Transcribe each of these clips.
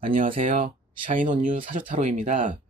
안녕하세요. 샤인온유 사주타로입니다.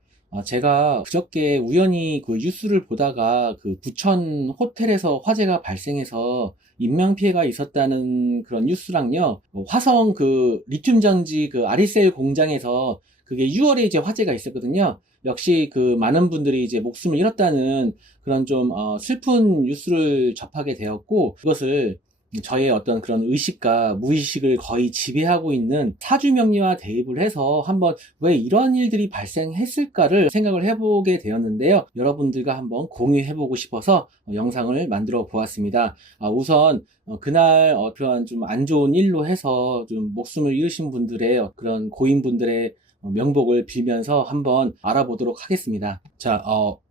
제가 그저께 우연히 그 뉴스를 보다가 그 부천 호텔에서 화재가 발생해서 인명피해가 있었다는 그런 뉴스랑요, 화성 그 리튬 전지 그 아리셀 공장에서 그게 6월에 이제 화재가 있었거든요. 역시 그 많은 분들이 이제 목숨을 잃었다는 그런 좀 슬픈 뉴스를 접하게 되었고, 그것을 저의 어떤 그런 의식과 무의식을 거의 지배하고 있는 사주명리와 대입을 해서 한번 왜 이런 일들이 발생했을까를 생각을 해보게 되었는데요. 여러분들과 한번 공유해보고 싶어서 영상을 만들어 보았습니다. 우선 그날 그런 좀 안 좋은 일로 해서 좀 목숨을 잃으신 분들의 그런 고인분들의 명복을 빌면서 한번 알아보도록 하겠습니다. 자,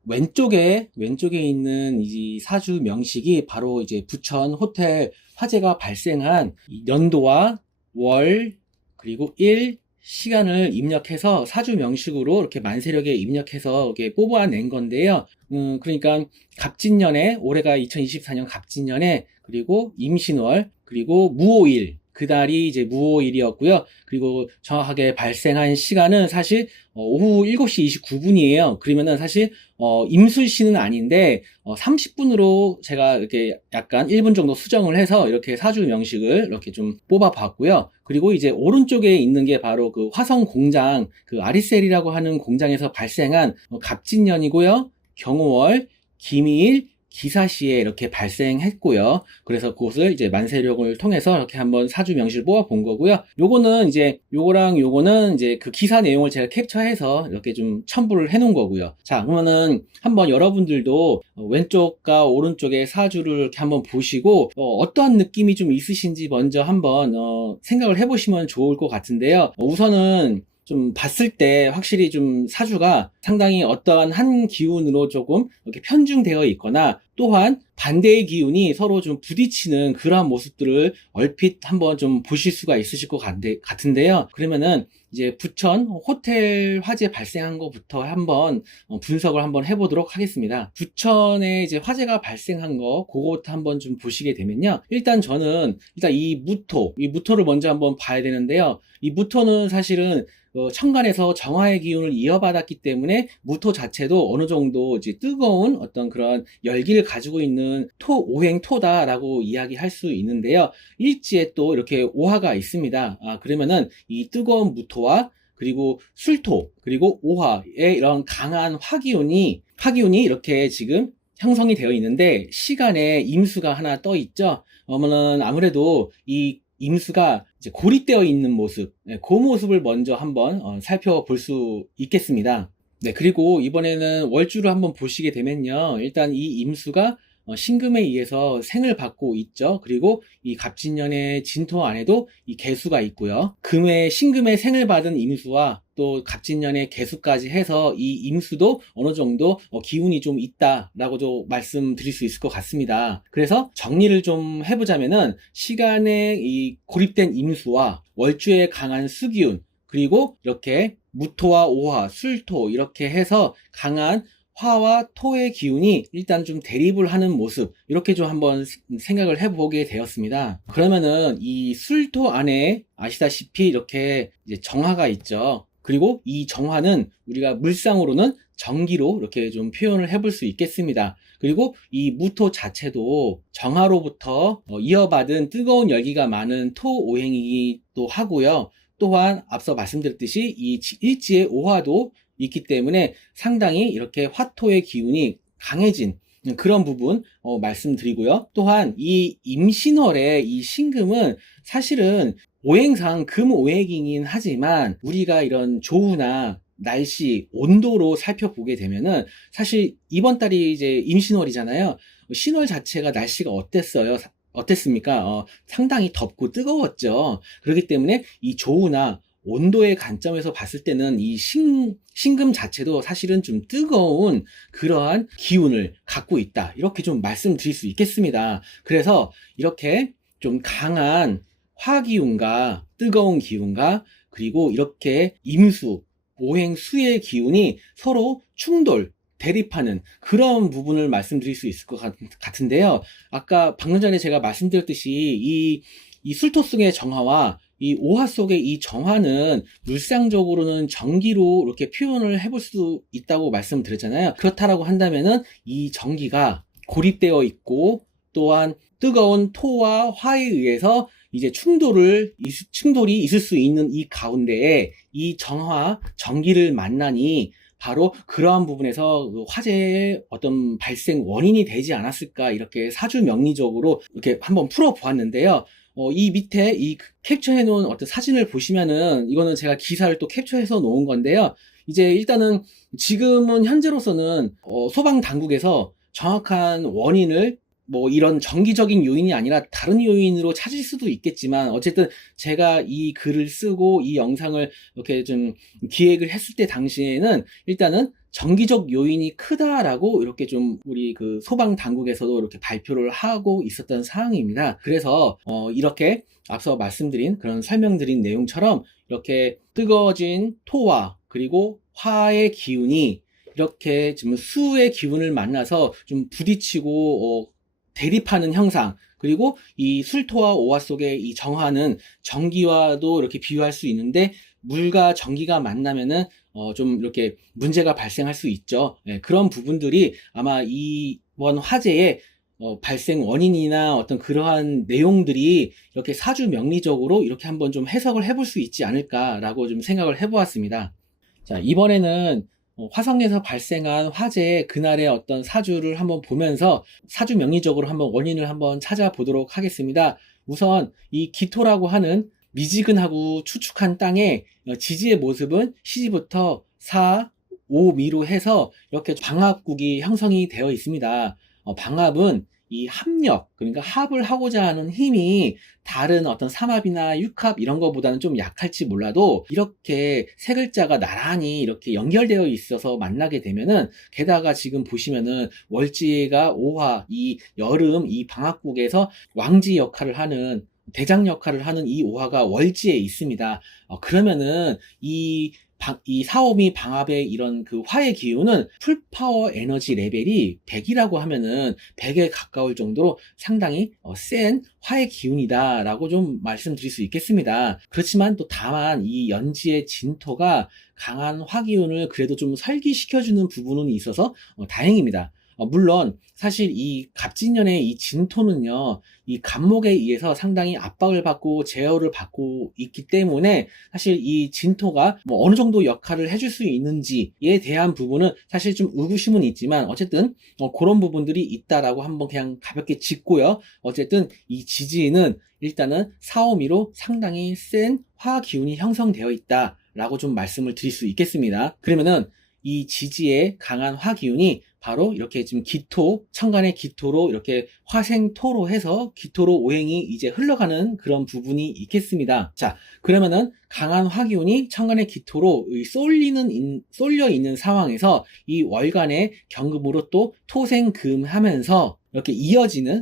왼쪽에 있는 이 사주 명식이 바로 이제 부천 호텔 화재가 발생한 이 연도와 월, 그리고 일, 시간을 입력해서 사주 명식으로 이렇게 만세력에 입력해서 이렇게 뽑아낸 건데요. 그러니까 갑진년에, 올해가 2024년 갑진년에, 그리고 임신월, 그리고 무오일, 그달이 이제 무오일이었고요. 그리고 정확하게 발생한 시간은 사실 오후 7시 29분이에요. 그러면은 사실 임술시는 아닌데 30분으로 제가 이렇게 약간 1분 정도 수정을 해서 이렇게 사주 명식을 이렇게 좀 뽑아 봤고요. 그리고 이제 오른쪽에 있는 게 바로 그 화성 공장, 그 아리셀이라고 하는 공장에서 발생한 갑진년이고요. 경호월, 김일, 기사시에 이렇게 발생했고요. 그래서 그것을 이제 만세력을 통해서 이렇게 한번 사주 명시를 뽑아 본 거고요. 요거는 이제 요거랑 요거는 이제 그 기사 내용을 제가 캡처해서 이렇게 좀 첨부를 해 놓은 거고요. 자, 그러면은 한번 여러분들도 왼쪽과 오른쪽의 사주를 이렇게 한번 보시고 어떠한 느낌이 좀 있으신지 먼저 한번 생각을 해보시면 좋을 것 같은데요. 우선은 좀 봤을 때 확실히 좀 사주가 상당히 어떠한 한 기운으로 조금 이렇게 편중되어 있거나, 또한 반대의 기운이 서로 좀 부딪히는 그러한 모습들을 얼핏 한번 좀 보실 수가 있으실 것 같은데요. 그러면은 이제 부천 호텔 화재 발생한 것부터 한번 분석을 한번 해보도록 하겠습니다. 부천에 이제 화재가 발생한 거, 그것부터 한번 좀 보시게 되면요. 일단 저는 일단 이 무토를 먼저 한번 봐야 되는데요. 이 무토는 사실은 천간에서 정화의 기운을 이어받았기 때문에 무토 자체도 어느 정도 이제 뜨거운 어떤 그런 열기를 가지고 있는 오행토다라고 이야기할 수 있는데요. 일지에 또 이렇게 오화가 있습니다. 그러면은 이 뜨거운 무토와 그리고 술토, 그리고 오화의 이런 강한 화기운이 이렇게 지금 형성이 되어 있는데, 시간에 임수가 하나 떠 있죠. 그러면은 아무래도 이 임수가 이제 고립되어 있는 모습, 그 모습을 먼저 한번 살펴볼 수 있겠습니다. 네, 그리고 이번에는 월주를 한번 보시게 되면요. 일단 이 임수가 신금에 의해서 생을 받고 있죠. 그리고 이 갑진년의 진토 안에도 이 개수가 있고요. 신금의 생을 받은 임수와 또 갑진년의 개수까지 해서 이 임수도 어느 정도 기운이 좀 있다라고도 말씀드릴 수 있을 것 같습니다. 그래서 정리를 좀 해보자면은, 시간에 이 고립된 임수와 월주의 강한 수기운, 그리고 이렇게 무토와 오화, 술토 이렇게 해서 강한 화와 토의 기운이 일단 좀 대립을 하는 모습, 이렇게 좀 한번 생각을 해보게 되었습니다. 그러면은 이 술토 안에 아시다시피 이렇게 이제 정화가 있죠. 그리고 이 정화는 우리가 물상으로는 전기로 이렇게 좀 표현을 해볼 수 있겠습니다. 그리고 이 무토 자체도 정화로부터 이어받은 뜨거운 열기가 많은 토오행이기도 하고요. 또한 앞서 말씀드렸듯이 이 일지의 오화도 있기 때문에 상당히 이렇게 화토의 기운이 강해진 그런 부분 말씀드리고요. 또한 이 임신월의 이 신금은 사실은 오행상 금오행이긴 하지만, 우리가 이런 조우나 날씨, 온도로 살펴보게 되면은 사실 이번 달이 이제 임신월이잖아요. 신월 자체가 날씨가 어땠습니까? 상당히 덥고 뜨거웠죠. 그렇기 때문에 이 조우나 온도의 관점에서 봤을 때는 이 신금 자체도 사실은 좀 뜨거운 그러한 기운을 갖고 있다, 이렇게 좀 말씀드릴 수 있겠습니다. 그래서 이렇게 좀 강한 화기운과 뜨거운 기운과, 그리고 이렇게 임수, 오행수의 기운이 서로 대립하는 그런 부분을 말씀드릴 수 있을 것 같은데요. 아까 방금 전에 제가 말씀드렸듯이 이 술토승의 정화와 이 오화 속의 이 정화는 물상적으로는 전기로 이렇게 표현을 해볼 수 있다고 말씀드렸잖아요. 그렇다라고 한다면은 이 전기가 고립되어 있고 또한 뜨거운 토와 화에 의해서 이제 충돌이 있을 수 있는 이 가운데에 이 정화, 전기를 만나니 바로 그러한 부분에서 그 화재의 어떤 발생 원인이 되지 않았을까, 이렇게 사주 명리적으로 이렇게 한번 풀어 보았는데요. 이 밑에 이 캡처해 놓은 어떤 사진을 보시면은, 이거는 제가 기사를 또 캡처해서 놓은 건데요. 이제 일단은 지금은 현재로서는 소방 당국에서 정확한 원인을 뭐 이런 정기적인 요인이 아니라 다른 요인으로 찾을 수도 있겠지만, 어쨌든 제가 이 글을 쓰고 이 영상을 이렇게 좀 기획을 했을 때 당시에는 일단은 정기적 요인이 크다라고 이렇게 좀 우리 그 소방 당국에서도 이렇게 발표를 하고 있었던 상황입니다. 그래서 이렇게 앞서 말씀드린 그런 설명드린 내용처럼 이렇게 뜨거워진 토와 그리고 화의 기운이 이렇게 지금 수의 기운을 만나서 좀 부딪히고 대립하는 형상, 그리고 이 술토와 오화 속의 이 정화는 전기와도 이렇게 비유할 수 있는데, 물과 전기가 만나면은 좀 이렇게 문제가 발생할 수 있죠. 예, 그런 부분들이 아마 이번 화재의 발생 원인이나 어떤 그러한 내용들이 이렇게 사주 명리적으로 이렇게 한번 좀 해석을 해볼 수 있지 않을까라고 좀 생각을 해보았습니다. 자, 이번에는 화성에서 발생한 화재의 그날의 어떤 사주를 한번 보면서 사주 명리적으로 한번 원인을 한번 찾아보도록 하겠습니다. 우선 이 기토라고 하는 미지근하고 축축한 땅의 지지의 모습은 시지부터 4, 5미로 해서 이렇게 방압국이 형성이 되어 있습니다. 방압은 이 합력, 그러니까 합을 하고자 하는 힘이 다른 어떤 삼합이나 육합 이런 거보다는 좀 약할지 몰라도, 이렇게 세 글자가 나란히 이렇게 연결되어 있어서 만나게 되면은, 게다가 지금 보시면은 월지가 오화, 이 여름 이 방학국에서 왕지 역할을 하는, 대장 역할을 하는 이 오화가 월지에 있습니다. 그러면은 이 사오미 방압의 이런 그 화의 기운은 풀파워 에너지 레벨이 100이라고 하면은 100에 가까울 정도로 상당히 센 화의 기운이다 라고 좀 말씀드릴 수 있겠습니다. 그렇지만 또 다만 이 연지의 진토가 강한 화 기운을 그래도 좀 설기시켜주는 부분은 있어서 다행입니다. 물론 사실 이 갑진년의 이 진토는요, 이 간목에 의해서 상당히 압박을 받고 제어를 받고 있기 때문에, 사실 이 진토가 뭐 어느 정도 역할을 해줄 수 있는지에 대한 부분은 사실 좀 의구심은 있지만, 어쨌든 그런 부분들이 있다라고 한번 그냥 가볍게 짚고요. 어쨌든 이 지지는 일단은 사오미로 상당히 센 화 기운이 형성되어 있다라고 좀 말씀을 드릴 수 있겠습니다. 그러면은 이 지지의 강한 화 기운이 바로 이렇게 지금 기토, 천간의 기토로 이렇게 화생토로 해서 기토로 오행이 이제 흘러가는 그런 부분이 있겠습니다. 자, 그러면은 강한 화기운이 천간의 기토로 쏠려 있는 상황에서 이 월간의 경금으로 또 토생금 하면서 이렇게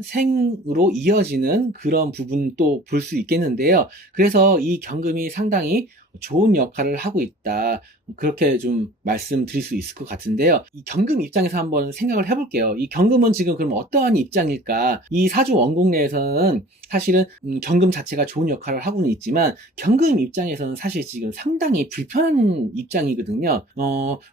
생으로 이어지는 그런 부분도 볼 수 있겠는데요. 그래서 이 경금이 상당히 좋은 역할을 하고 있다, 그렇게 좀 말씀드릴 수 있을 것 같은데요. 이 경금 입장에서 한번 생각을 해볼게요. 이 경금은 지금 그럼 어떠한 입장일까? 이 사주 원국 내에서는 사실은 경금 자체가 좋은 역할을 하고는 있지만, 경금 입장에서는 사실 지금 상당히 불편한 입장이거든요.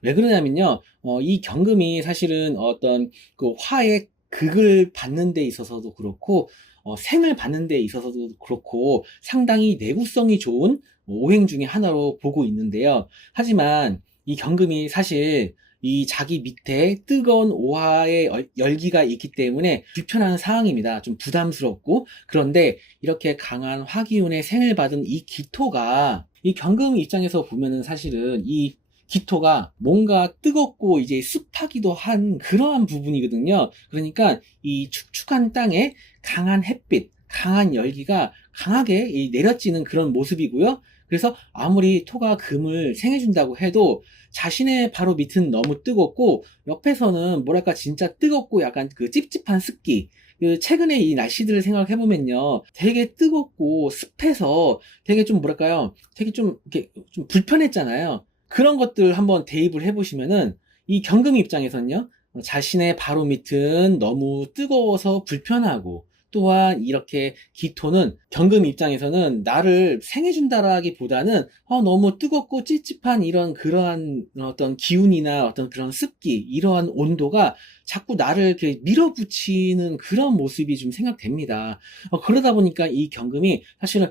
왜 그러냐면요, 이 경금이 사실은 어떤 그 화의 극을 받는 데 있어서도 그렇고, 생을 받는 데 있어서도 그렇고 상당히 내구성이 좋은 오행 중에 하나로 보고 있는데요. 하지만 이 경금이 사실 이 자기 밑에 뜨거운 오화의 열기가 있기 때문에 불편한 상황입니다. 좀 부담스럽고. 그런데 이렇게 강한 화기운의 생을 받은 이 기토가, 이 경금 입장에서 보면은 사실은 이 기토가 뭔가 뜨겁고 이제 습하기도 한 그러한 부분이거든요. 그러니까 이 축축한 땅에 강한 햇빛, 강한 열기가 강하게 내려지는 그런 모습이고요. 그래서 아무리 토가 금을 생해준다고 해도 자신의 바로 밑은 너무 뜨겁고, 옆에서는 뭐랄까 진짜 뜨겁고 약간 그 찝찝한 습기, 그 최근에 이 날씨들을 생각해보면요, 되게 뜨겁고 습해서 되게 좀 뭐랄까요, 되게 좀 이렇게 좀 불편했잖아요. 그런 것들 한번 대입을 해보시면은 이 경금 입장에서는요, 자신의 바로 밑은 너무 뜨거워서 불편하고, 또한 이렇게 기토는 경금 입장에서는 나를 생해준다라기보다는 너무 뜨겁고 찝찝한 그러한 어떤 기운이나 어떤 그런 습기, 이러한 온도가 자꾸 나를 이렇게 밀어붙이는 그런 모습이 좀 생각됩니다. 그러다 보니까 이 경금이 사실은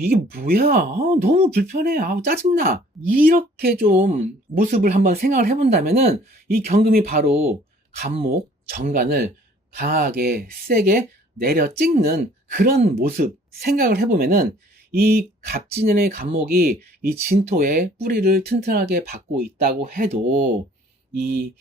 이게 뭐야? 너무 불편해. 짜증나. 이렇게 좀 모습을 한번 생각을 해본다면은 이 경금이 바로 간목, 정관을 강하게, 세게 내려 찍는 그런 모습 생각을 해보면은 이 갑진년의 간목이 이 진토에 뿌리를 튼튼하게 받고 있다고 해도 이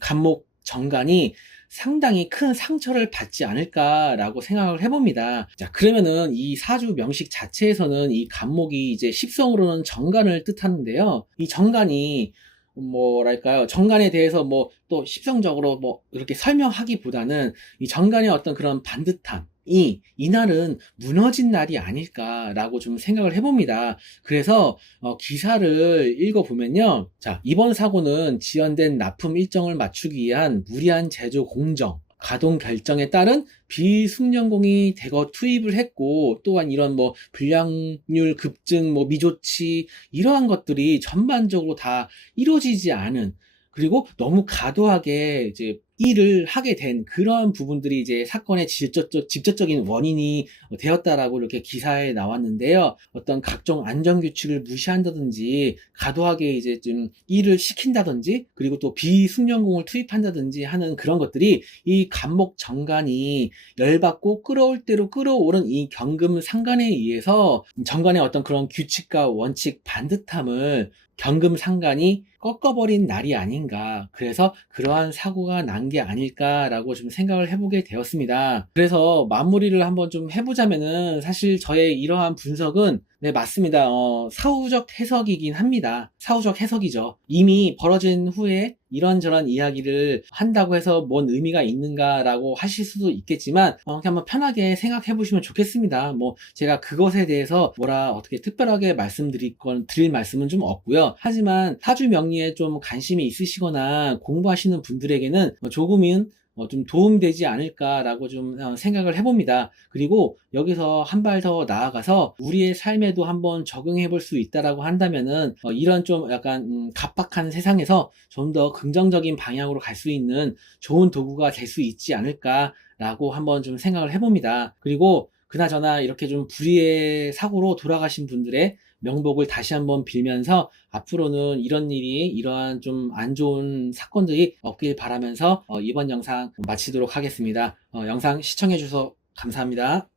간목 정관이 상당히 큰 상처를 받지 않을까라고 생각을 해봅니다. 자, 그러면은 이 사주 명식 자체에서는 이 간목이 이제 십성으로는 정관을 뜻하는데요. 이 정관이 뭐랄까요? 정관에 대해서 뭐 또 십성적으로 뭐 이렇게 설명하기보다는 이 정관의 어떤 그런 반듯함, 이날은 무너진 날이 아닐까라고 좀 생각을 해봅니다. 그래서 기사를 읽어보면요. 자, 이번 사고는 지연된 납품 일정을 맞추기 위한 무리한 제조 공정, 가동 결정에 따른 비숙련공이 대거 투입을 했고, 또한 이런 뭐 불량률 급증, 뭐 미조치, 이러한 것들이 전반적으로 다 이루어지지 않은, 그리고 너무 과도하게 이제 일을 하게 된 그런 부분들이 이제 사건의 직접적인 원인이 되었다라고 이렇게 기사에 나왔는데요. 어떤 각종 안전규칙을 무시한다든지, 과도하게 이제 좀 일을 시킨다든지, 그리고 또 비숙련공을 투입한다든지 하는 그런 것들이 이 간목 정관이 열받고 끌어올 대로 끌어오른 이 경금 상관에 의해서 정관의 어떤 그런 규칙과 원칙 반듯함을 경금 상관이 꺾어버린 날이 아닌가. 그래서 그러한 사고가 난 게 아닐까라고 좀 생각을 해보게 되었습니다. 그래서 마무리를 한번 좀 해보자면은 사실 저의 이러한 분석은 네, 맞습니다. 사후적 해석이긴 합니다. 사후적 해석이죠. 이미 벌어진 후에 이런저런 이야기를 한다고 해서 뭔 의미가 있는가라고 하실 수도 있겠지만, 그냥 한번 편하게 생각해 보시면 좋겠습니다. 뭐, 제가 그것에 대해서 어떻게 특별하게 드릴 말씀은 좀 없고요. 하지만 사주 명리에 좀 관심이 있으시거나 공부하시는 분들에게는 조금은 좀 도움되지 않을까라고 좀 생각을 해봅니다. 그리고 여기서 한 발 더 나아가서 우리의 삶에도 한번 적용해 볼 수 있다라고 한다면은 이런 좀 약간 각박한 세상에서 좀 더 긍정적인 방향으로 갈 수 있는 좋은 도구가 될 수 있지 않을까라고 한번 좀 생각을 해봅니다. 그리고 그나저나 이렇게 좀 불의의 사고로 돌아가신 분들의 명복을 다시 한번 빌면서 앞으로는 이러한 좀 안 좋은 사건들이 없길 바라면서 이번 영상 마치도록 하겠습니다. 영상 시청해 주셔서 감사합니다.